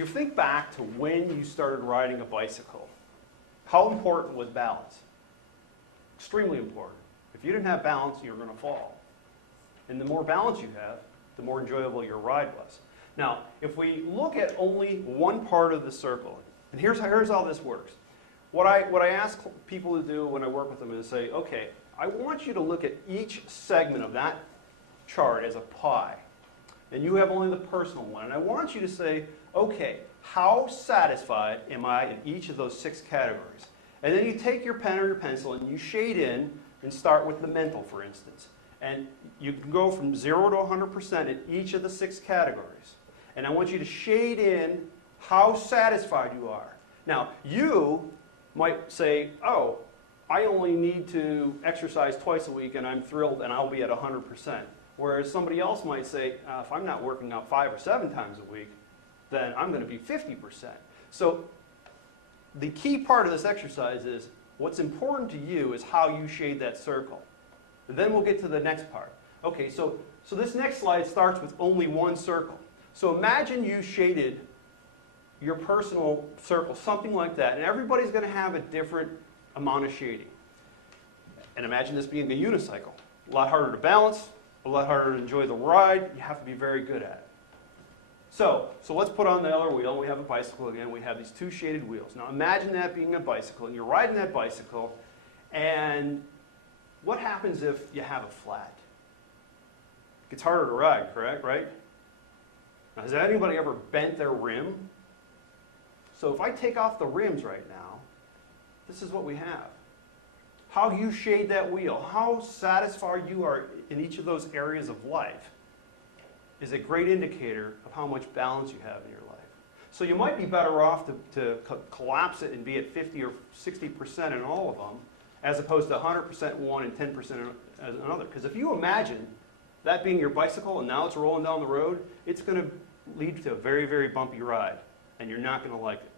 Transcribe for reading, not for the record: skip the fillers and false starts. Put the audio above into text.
you think back to when you started riding a bicycle, how important was balance? Extremely important. If you didn't have balance, you were going to fall. And the more balance you have, the more enjoyable your ride was. Now, if we look at only one part of the circle, and here's how this works. What I ask people to do when I work with them is say, okay, I want you to look at each segment of that chart as a pie. And you have only the personal one. And I want you to say, okay, how satisfied am I in each of those 6 categories? And then you take your pen or your pencil and you shade in and start with the mental, for instance. And you can go from 0 to 100% in each of the 6 categories. And I want you to shade in how satisfied you are. Now, you might say, oh, I only need to exercise twice a week and I'm thrilled and I'll be at 100%. Whereas somebody else might say, if I'm not working out 5 or 7 times a week, then I'm going to be 50%. So the key part of this exercise is what's important to you is how you shade that circle. And then we'll get to the next part. Okay, so this next slide starts with only one circle. So imagine you shaded your personal circle, something like that, and everybody's going to have a different amount of shading. And imagine this being a unicycle. A lot harder to balance, a lot harder to enjoy the ride. You have to be very good at it. So let's put on the other wheel. We have a bicycle again. We have these 2 shaded wheels. Now imagine that being a bicycle, and you're riding that bicycle, and what happens if you have a flat? It gets harder to ride, correct, right? Now, has anybody ever bent their rim? So if I take off the rims right now, this is what we have. How you shade that wheel, how satisfied you are in each of those areas of life is a great indicator of how much balance you have in your life. So you might be better off to collapse it and be at 50 or 60% in all of them, as opposed to 100% one and 10% in another. Because if you imagine that being your bicycle and now it's rolling down the road, it's going to lead to a very, very bumpy ride, and you're not going to like it.